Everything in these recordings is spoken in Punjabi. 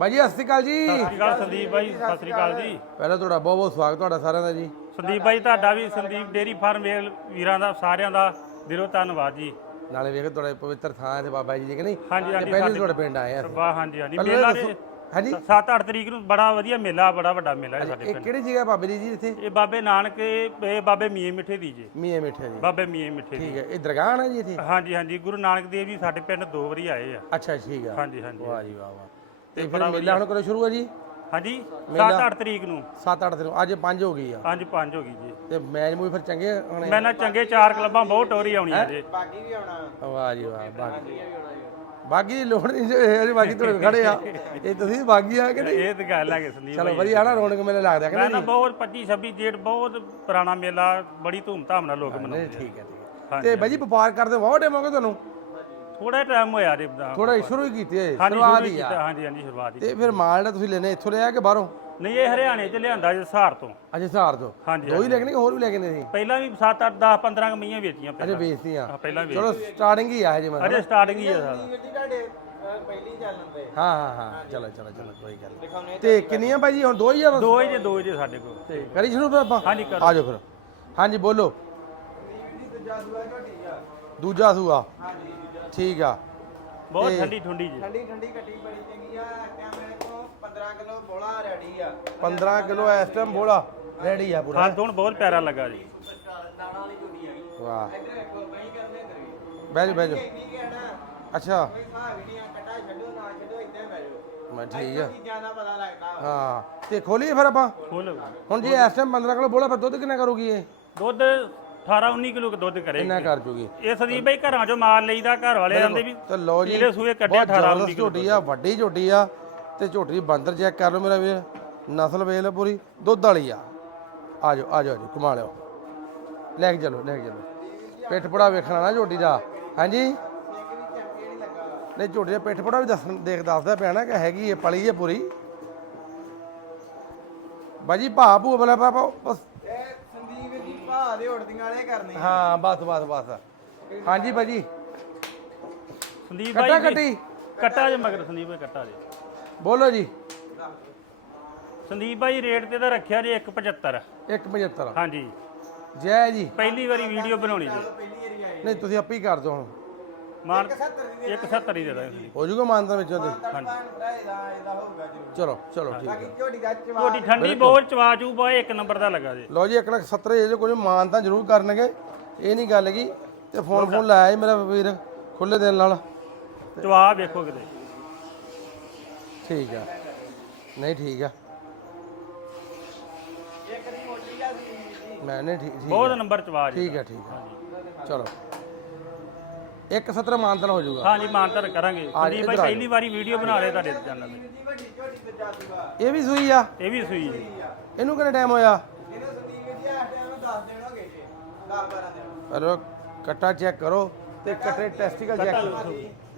ਬਾਈ ਜੀ ਸਤਿ ਸ਼੍ਰੀ ਅਕਾਲ ਜੀ। ਸਤਿ ਸ਼੍ਰੀ ਅਕਾਲ ਸੰਦੀਪ ਬਾਈ ਸਤਿ ਸ਼੍ਰੀ ਅਕਾਲ ਜੀ। ਪਹਿਲਾਂ ਤੁਹਾਡਾ ਬਹੁਤ ਬਹੁਤ ਸਵਾਗਤ ਤੁਹਾਡਾ ਸਾਰਿਆਂ ਦਾ ਜੀ। ਸੰਦੀਪ ਬਾਈ ਤੁਹਾਡਾ ਵੀ ਸੰਦੀਪ ਡੇਰੀ ਫਾਰਮ ਵੇਲ ਵੀਰਾਂ ਦਾ ਸਾਰਿਆਂ ਦਾ ਦਿਲੋਂ ਧੰਨਵਾਦ ਜੀ। ਨਾਲੇ ਵੇਖ ਤੁਹਾਡੇ ਪਵਿੱਤਰ ਥਾਂ ਹੈ ਤੇ ਬਾਬਾ ਜੀ ਜੀ ਕਿ ਨਹੀਂ? ਹਾਂਜੀ, ਤੇ ਹਾਂਜੀ, ਪਹਿਲੇ ਤੁਹਾਡੇ ਪਿੰਡ ਆਏ ਆ। ਵਾਹ ਹਾਂਜੀ ਹਾਂਜੀ। ਮੇਲਾ ਦੇ ਹਾਂਜੀ? 7-8 ਤਰੀਕ ਨੂੰ ਬੜਾ ਵਧੀਆ ਮੇਲਾ ਬੜਾ ਵੱਡਾ ਮੇਲਾ ਹੈ ਸਾਡੇ ਇਹ ਪਿੰਡ। ਕਿਹੜੀ ਜਗ੍ਹਾ ਬਾਬੇ ਦੀ ਜੀ ਇੱਥੇ? ਇਹ ਬਾਬੇ ਨਾਨਕ ਇਹ ਬਾਬੇ ਮੀਏ ਮਿੱਠੇ ਦੀ ਜੀ। ਮੀਆਂ ਮਿੱਠੇ ਦੀ। ਬਾਬੇ ਮੀਏ ਮਿੱਠੇ ਦੀ। ਠੀਕ ਹੈ ਇਹ ਦਰਗਾਹ ਹੈ ਜੀ ਇੱਥੇ? ਹਾਂਜੀ ਹਾਂਜੀ। ਗੁਰੂ ਨਾਨਕ ਦੇਵ ਜੀ ਸਾਡੇ ਪਿੰਡ ਦੋ ਵਾਰੀ ਆਏ ਆ। ਅੱਛਾ ਠੀਕ ਆ। ਹਾਂਜੀ ਹਾਂਜੀ। ਵਾਹ ਜੀ ਵਾਹ ਵਾਹ। ਤੇ ਫਿਰ ਮੇਲਾ ਹੁਣ ਕਦੋਂ ਸ਼ੁਰੂ ਹੈ ਜੀ? ਹਾਂਜੀ 7-8 ਤਰੀਕ ਨੂੰ। 7-8 ਦਿਨ ਅੱਜ 5 ਹੋ ਗਈ ਆ। ਪੰਜ ਪੰਜ ਹੋ ਗਈ ਜੀ। ਤੇ ਮੈਚ ਮੂਵ ਫਿਰ ਚੰਗੇ ਹੋਣੇ ਮੈਂ ਨਾ ਚੰਗੇ ਚਾਰ ਕਲੱਬਾਂ ਬਹੁਤ ਟੋਰੀ ਆਉਣੀਆਂ ਜੀ। ਵਾਹ ਜੀ ਵਾਹ ਬਾਗੀ। ਬਾਗੀ ਦੀ ਲੋੜ ਨਹੀਂ ਜੇ ਬਾਗੀ ਤੁਹਾਡੇ ਖੜੇ ਆ। ਇਹ ਤੁਸੀਂ ਬਾਗੀ ਆ ਕਿ ਨਹੀਂ? ਇਹ ਤਾਂ ਗੱਲ ਹੈ ਕਿ ਸੰਦੀਪ ਚਲੋ ਵਧੀਆ ਨਾ ਰੌਣਕ ਮੇਲੇ ਲੱਗਦਾ ਕਿ ਮੈਂ ਨਹੀਂ? ਬਹੁਤ 25 26 ਡੇਟ ਬਹੁਤ ਪੁਰਾਣਾ ਮੇਲਾ ਬੜੀ ਧੂਮਧਾਮ ਨਾਲ ਲੋਕ ਨਹੀਂ ਮਨਾਉਂਦੇ ਠੀਕ ਹੈ ਠੀਕ ਹੈ। ਤੇ ਬਾਈ ਜੀ ਵਪਾਰ ਕਰਦੇ ਬਹੁਤ ਟਾਈਮ ਹੋ ਗਿਆ ਤੁਹਾਨੂੰ? ਥੋੜਾ ਟਾਈਮ ਹੋਇਆ ਜੀ ਦਾ ਥੋੜਾ ਸ਼ੁਰੂ ਹੀ ਕੀਤੀ ਹੈ ਹਾਂਜੀ ਸ਼ੁਰੂਆਤ ਸ਼ੁਰੂ ਹੀ ਕੀਤਾ ਆ। ਹਾਂਜੀ ਹਾਂਜੀ ਸ਼ੁਰੂਆਤ ਹੀ ਤੇ ਫਿਰ ਮਾਲ ਜਿਹੜਾ ਤੁਸੀਂ ਲੈਨੇ ਇੱਥੋਂ ਲਿਆ ਕਿ ਬਾਹਰੋਂ? ਨਹੀਂ ਇਹ ਹਰਿਆਣੇ ਚ ਲਿਆਂਦਾ ਜੀ ਸਹਾਰ ਤੋਂ। ਅਜੇ ਸਹਾਰ ਤੋਂ। ਹਾਂਜੀ ਦੋ ਹੀ ਲੈ ਕੇ ਨਹੀਂ ਹੋਰ ਵੀ ਲੈ ਕੇ ਨੇ ਸੀ? ਪਹਿਲਾਂ ਵੀ 7 8 10 15 ਕਮੀਆਂ ਵੇਚੀਆਂ ਅਜੇ ਪਹਿਲਾਂ। ਵੇਚਤੀਆਂ। ਹਾਂ, ਪਹਿਲਾਂ ਵੀ ਚਲੋ ਸਟਾਰਟਿੰਗ ਹੀ ਆ ਹਜੇ ਮਤਲਬ। ਅਜੇ ਸਟਾਰਟਿੰਗ ਹੀ ਹੈ ਸਾਰਾ। ਹਾਂ ਹਾਂ ਹਾਂ। ਚਲੋ ਚਲੋ ਚਲੋ ਕੋਈ ਗੱਲ ਨਹੀਂ। ਤੇ ਕਿੰਨੀਆਂ ਬਾਈ ਜੀ ਹੁਣ ਦੋ ਹੀ ਆ ਬਸ? ਦੋ ਹੀ ਜੇ ਦੋ ਹੀ ਜੇ ਸਾਡੇ ਕੋਲ। ਤੇ ਕਰੀ ਸ਼ੁਰੂ ਫਿਰ ਆਪਾਂ? ਹਾਂਜੀ ਕਰੋ। ਆ ਜਾਓ ਫਿਰ। ਹਾਂਜੀ ਬੋਲੋ। ਦੂਜਾ ਸੂਆ ਠੀਕ ਆ। ਬਹੁਤ ਠੰਡੀ ਠੰਡੀ ਜੀ। ਠੰਡੀ ਠੰਡੀ ਕੱਟੀ ਬੜੀ ਚੰਗੀ ਆ। ਕੈਮਰੇ ਕੋ 15 ਕਿਲੋ ਬੋਲਾ ਰੈਡੀ ਆ। 15 ਕਿਲੋ ਇਸ ਟਾਈਮ ਬੋਲਾ ਰੈਡੀ ਆ ਪੂਰਾ। ਹਾਂ ਹੁਣ ਬਹੁਤ ਪਿਆਰਾ ਲੱਗਾ ਜੀ। ਦਾਣਾ ਵਾਲੀ ਝੁੱਡੀ ਆ ਗਈ ਵਾਹ। ਇੱਧਰ ਦੇਖੋ ਬਈ ਕਰਨੇ ਇੱਧਰ ਵੀ ਬਹਿ ਜਾ ਬਹਿ ਜਾ ਠੀਕ ਹੈ ਨਾ ਅੱਛਾ। ਕੋਈ ਹਿਸਾਬ ਹੀ ਨਹੀਂ ਆ ਕੱਟਾ ਛੱਡੋ ਨਾ ਛੱਡੋ ਇੱਦਾਂ ਬਹਿ ਜਾਓ। ਮੈਂ ਠੀਕ ਆ। ਚੀਜ਼ਾਂ ਦਾ ਪਤਾ ਲੱਗਦਾ। ਹਾਂ। ਤੇ ਖੋਲੀਏ ਫਿਰ ਆਪਾਂ? ਖੋਲ। ਹੁਣ ਜੇ ਇਸ ਟਾਈਮ 15 ਕਿਲੋ ਬੋਲਾ ਫਿਰ ਦੁੱਧ ਕਿੰਨਾ ਕਰੂਗੀ ਇਹ? ਦੁੱਧ 18 19 ਕਿਲੋ ਦੁੱਧ ਕਰੇ। ਕਿੰਨਾ ਕਰ ਜੂਗੀ। ਇਹ ਸੰਦੀਪ ਭਾਈ ਘਰਾਂ ਚੋਂ ਮਾਲ ਲਈਦਾ ਘਰ ਵਾਲੇ ਜਾਂਦੇ ਵੀ ਤੇ ਲੋ ਜੀ ਪੀਲੇ ਸੂਏ ਕੱਢੇ ਬਹੁਤ 18 19 ਜ਼ਬਰਦਸਤ ਝੋਟੀ ਆ ਵੱਡੀ ਝੋਟੀ ਆ ਤੇ ਝੋਟੀ ਦੀ ਬੰਦਰ ਚੈੱਕ ਕਰ ਲਓ ਮੇਰਾ ਵੀਰ ਨਸਲ ਵੇਖ ਲਓ ਪੂਰੀ ਦੁੱਧ ਵਾਲੀ ਆ। ਆ ਜਾਓ ਆ ਜਾਓ ਆ ਜਾਓ ਕਮਾ ਲਿਓ ਲੈ ਕੇ ਚਲੋ ਲੈ ਕੇ ਚਲੋ। ਪਿੱਠ ਪੜਾ ਵੇਖਣਾ ਨਾ ਝੋਟੀ ਦਾ। ਹਾਂਜੀ? ਨਹੀਂ ਝੋਟੀ ਦਾ ਪਿੱਠ ਪੜਾ ਵੀ ਦੱਸਣ ਦੇਖ ਦੱਸਦਾ ਪਿਆ ਨਾ ਕਿ ਹੈਗੀ ਹੈ ਪਲੀ ਹੈ ਪੂਰੀ। ਬਾਜੀ ਭਾ ਭੂ ਬਲਾ ਪਾਪਾ ਦੇ ਉੜਦੀਆਂ ਵਾਲੇ ਕਰਨੇ ਹਾਂ ਬਸ ਬਸ ਬਸ। ਹਾਂਜੀ ਬਾਜੀ ਸੰਦੀਪ ਕੱਟਾ ਭਾਈ ਕੱਟੀ ਜੀ। ਕੱਟਾ। ਜੇ ਮਗਰ ਸੰਦੀਪ ਭਾਈ ਕੱਟਾ ਜੇ। ਬੋਲੋ ਜੀ। ਸੰਦੀਪ ਭਾਈ ਰੇਟ ਤੇ ਤਾਂ ਰੱਖਿਆ ਜੇ 175 175 ਹਾਂਜੀ। ਜੈ ਜੀ। ਪਹਿਲੀ ਵਾਰੀ ਵੀਡੀਓ ਬਣਾਉਣੀ ਜੀ। ਪਹਿਲੀ ਏਰੀ ਆਏ ਨਹੀਂ ਤੁਸੀਂ ਆਪੇ ਹੀ ਕਰ ਦਿਓ ਹੁਣ। ਮਾਨ 70 ਦੀ 170 ਹੀ ਦੇ ਦਾਂਗੇ ਹੋ ਜੂਗਾ ਮਾਨਤਾ ਵਿੱਚੋਂ ਤੇ ਚਲੋ ਚਲੋ ਠੀਕ ਬਾਕੀ ਹੈ। ਛੋਟੀ ਠੰਡੀ ਬਹੁਤ ਚਵਾ ਚੂ ਬਾ ਇੱਕ ਨੰਬਰ ਦਾ ਲੱਗਾ ਜੀ। ਲਓ ਜੀ 1 ਲੱਖ 70 ਜੇ ਕੋਈ ਮਾਨਤਾ ਜ਼ਰੂਰ ਕਰਨਗੇ ਇਹ ਨਹੀਂ ਗੱਲ ਕੀ ਤੇ ਫੋਨ ਫੋਨ ਲਾਇਆ ਜੀ ਮੇਰਾ ਵੀਰ ਖੁੱਲੇ ਦਿਲ ਨਾਲ। ਚਵਾ ਵੇਖੋ ਕਿਤੇ। ਠੀਕ ਆ। ਨਹੀਂ ਠੀਕ ਆ। ਇੱਕ ਦੀ ਮੋਟੀ ਆ ਸੰਦੀਪ ਜੀ ਮੈਂ ਨਹੀਂ ਠੀਕ ਠੀਕ ਬਹੁਤ ਨੰਬਰ ਚਵਾ ਜੀ ਠੀਕ ਹੈ ਠੀਕ ਹੈ ਚਲੋ। 170 ਮਾਨਤਾ ਹੋ ਜਾਊਗਾ। ਹਾਂਜੀ ਮਾਨਤਰ ਕਰਾਂਗੇ। ਸੰਦੀਪ ਭਾਈ ਪਹਿਲੀ ਵਾਰੀ ਵੀਡੀਓ ਬਣਾ ਰਹੇ ਤੁਹਾਡੇ ਚੈਨਲ ਤੇ। ਇਹ ਵੀ ਸੂਈ ਆ? ਇਹ ਵੀ ਸੂਈ ਜੀ। ਇਹਨੂੰ ਕਿੰਨਾ ਟਾਈਮ ਹੋਇਆ? ਇਹਨੂੰ ਸੰਦੀਪ ਜੀ ਇਸ ਟਾਈਮ 10 ਦਿਨ ਹੋ ਗਏ ਜੀ 10 12 ਦਿਨ ਪਰ ਕੱਟਾ ਚੈੱਕ ਕਰੋ। ਤੇ ਕੱਟੇ ਟੈਸਟੀਕਲ ਚੈੱਕ ਕਰੋ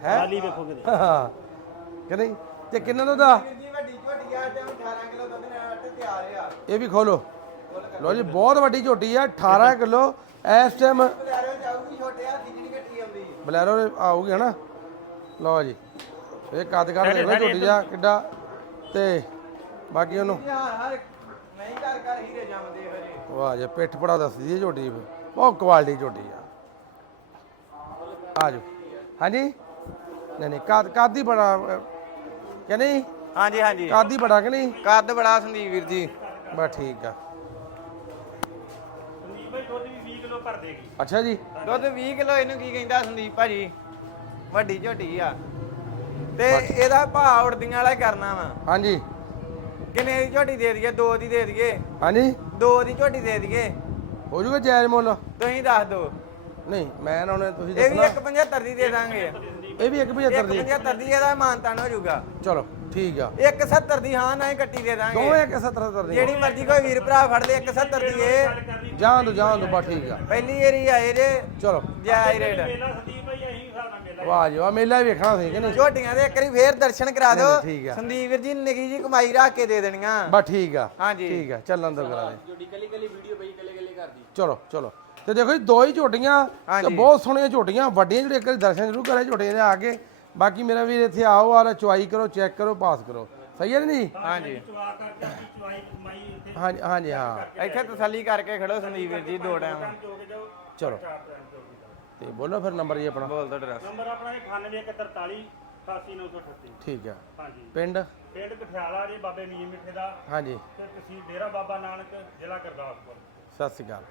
ਹੈ? ਖਾਲੀ ਵੇਖੋ ਕਿਤੇ। ਹਾਂ ਕਿ ਨਹੀਂ? ਤੇ ਕਿੰਨਾ ਦੁੱਧ ਆ? ਜੀ ਵੱਡੀ ਝੋਟੀ ਆ ਟਾਈਮ 18 ਕਿਲੋ ਦੁੱਧ ਨਾਲ ਤੇ ਤਿਆਰ ਆ ਇਹ ਵੀ ਖੋਲੋ। ਲਓ ਜੀ ਬਹੁਤ ਵੱਡੀ ਝੋਟੀ ਆ 18 ਕਿਲੋ। ਇਸ ਟਾਈਮ ਬਜ਼ਾਰੋਂ ਜਾਊਗੀ ਛੋਟੇ ਆ ਜਿਹੜੀ ਕੱਟੀ ਆਉਂਦੀ ਬਲੈਰੋ ਆਊਗੀ ਹਨਾ ਲਓ ਜੀ। ਇਹ ਕੱਦ ਕੱਦ ਦੇਖ ਲਓ ਝੋਟੀ ਦਾ ਕਿੱਡਾ? ਤੇ ਬਾਕੀ ਉਹਨੂੰ ਜੀ ਨਹੀਂ ਘਰ ਘਰ ਹੀਰੇ ਜੰਮਦੇ ਹਜੇ ਵਾਹ ਜੇ ਪਿੱਠ ਪੜਾ ਦੱਸਦੀ ਹੈ ਝੋਟੀ ਬਹੁਤ ਕੁਆਲਿਟੀ ਝੋਟੀ ਆ। ਆ ਜਾਓ ਹਾਂਜੀ? ਨਹੀਂ ਨਹੀਂ ਕੱਦ ਕੱਦ ਹੀ ਬੜਾ ਕਿ ਨਹੀਂ? ਹਾਂਜੀ ਹਾਂਜੀ। ਕੱਦ ਹੀ ਬੜਾ ਕਿ ਨਹੀਂ? ਕੱਦ ਬੜਾ ਸੰਦੀਪ ਵੀਰ ਜੀ। ਬਸ ਠੀਕ ਆ ਸੰਦੀਪ ਭਾਈ ਦੁੱਧ ਵੀ 20 ਕਿਲੋ ਭਰ ਦੇਗੀ ਅੱਛਾ ਜੀ। ਦੁੱਧ 20 ਕਿਲੋ ਇਹਨੂੰ ਕੀ ਕਹਿੰਦਾ ਸੰਦੀਪ ਭਾਜੀ? ਵੱਡੀ ਝੋਟੀ ਆ। ਤੇ ਇਹਦਾ ਭਾਅ ਉੜਦੀਆਂ ਵਾਲਾ ਹੀ ਕਰਨਾ ਵਾ। ਹਾਂਜੀ। ਕਿੰਨੇ ਦੀ ਝੋਟੀ ਦੇ ਦਈਏ? ਦੋ ਦੀ ਦੇ ਦਈਏ। ਹਾਂਜੀ। ਦੋ ਦੀ ਝੋਟੀ ਦੇ ਦਈਏ। ਹੋ ਜੂਗਾ ਜਾਇਜ਼ ਮੁੱਲ। ਤੁਸੀਂ ਦੱਸ ਦਿਓ ਨਹੀਂ ਮੈਂ ਨਾ ਉਹਨੇ ਤੁਸੀਂ ਇਹ ਵੀ ਦੱਸਣਾ। 175 ਦੀ ਦੇ ਦਾਂਗੇ। ਇਹ ਵੀ 175 ਦੀ। 175 ਦੀ ਇਹਦਾ ਮਾਨਤਾਨ ਹੋ ਜਾਊਗਾ ਚਲੋ। ਠੀਕ ਆ। 170 ਦੀ ਹਾਂ ਨਾ ਹੀ ਕੱਟੀ ਦੇ ਦਾਂਗੇ। ਦੋਵੇਂ 170 ਦੀ ਜਿਹੜੀ ਮਰਜ਼ੀ ਕੋਈ ਵੀਰ ਭਰਾ ਫੜ ਲੇ 170 ਦੀ ਇਹ ਜਾਣ ਦੋ ਜਾਣ ਦੋ ਬਸ ਠੀਕ ਆ। ਪਹਿਲੀ ਏਰੀ ਆਏ ਜੇ। ਚਲੋ। ਨਾਲ ਮੇਲਾ ਵਾਹ ਜੀ ਵਾਹ ਮੇਲਾ ਹੀ ਵੇਖਣਾ ਸੀ ਕਿ ਨਹੀਂ? ਝੋਟੀਆਂ ਦੇ ਇੱਕ ਵਾਰੀ ਫੇਰ ਦਰਸ਼ਨ ਕਰਾ ਦਿਓ ਨਹੀਂ, ਠੀਕ ਆ। ਸੰਦੀਪ ਵੀਰ ਜੀ ਨਿੱਕੀ ਜੀ ਕਮਾਈ ਰੱਖ ਕੇ ਦੇ ਦੇਣੀਆਂ। ਬਸ ਠੀਕ ਆ। ਹਾਂਜੀ। ਠੀਕ ਆ ਚੱਲਣ ਦੋ ਕਰਾ ਦੇ। ਜੋੜੀ ਕੱਲੀ ਕੱਲੀ ਵੀਡੀਓ ਬਈ ਕੱਲੇ ਕੱਲੇ ਕਰਦੀ। ਚਲੋ ਚਲੋ। ਤੇ ਦੇਖੋ ਜੀ ਦੋ ਹੀ ਝੋਟੀਆਂ ਤੇ। ਬਹੁਤ ਸੋਹਣੀਆਂ ਝੋਟੀਆਂ ਵੱਡੀਆਂ ਜਿਹੜੇ ਇੱਕ ਵਾਰੀ ਦਰਸ਼ਨ ਜ਼ਰੂਰ ਕਰੇ ਝੋਟੀਆਂ ਦੇ ਆ ਕੇ। ਬਾਕੀ ਮੇਰਾ ਵੀਰ ਇੱਥੇ ਆਓ ਆ ਚੁਆਈ ਕਰੋ ਚੈੱਕ ਕਰੋ ਪਾਸ ਕਰੋ। ਸਹੀ ਹੈ ਨਹੀਂ ਹਾਂਜੀ। ਚਵਾ ਕਰਕੇ ਆਪਣੀ ਚਵਾਈ ਕਮਾਈ ਇੱਥੇ ਹਾਂਜੀ ਹਾਂਜੀ ਹਾਂ। ਇੱਥੇ ਤਸੱਲੀ ਕਰਕੇ ਖੜੋ ਸੰਦੀਪ ਵੀਰ ਜੀ ਦੋ ਟਾਈਮ। ਜੋ ਕੇ ਜਾਓ ਚਲੋ। ਚਾਰ ਟਾਈਮ ਜੋ ਕੇ ਜਾਓ ਤੇ ਬੋਲੋ ਫਿਰ ਨੰਬਰ ਜੀ ਆਪਣਾ। ਬੋਲ ਦੋ ਐਡਰੈਸ ਨੰਬਰ ਆਪਣਾ 98143 88938 ਠੀਕ ਹੈ। ਹਾਂਜੀ। ਪਿੰਡ? ਪਿੰਡ ਕਠਿਆਲਾ ਜੀ ਬਾਬੇ ਮੀਰ ਮਿੱਠੇ ਦਾ। ਹਾਂਜੀ। ਤੇ ਤਹਿਸੀਲ ਡੇਰਾ ਬਾਬਾ ਨਾਨਕ ਜ਼ਿਲ੍ਹਾ ਗੁਰਦਾਸਪੁਰ। ਸਤਿ ਸ਼੍ਰੀ ਅਕਾਲ।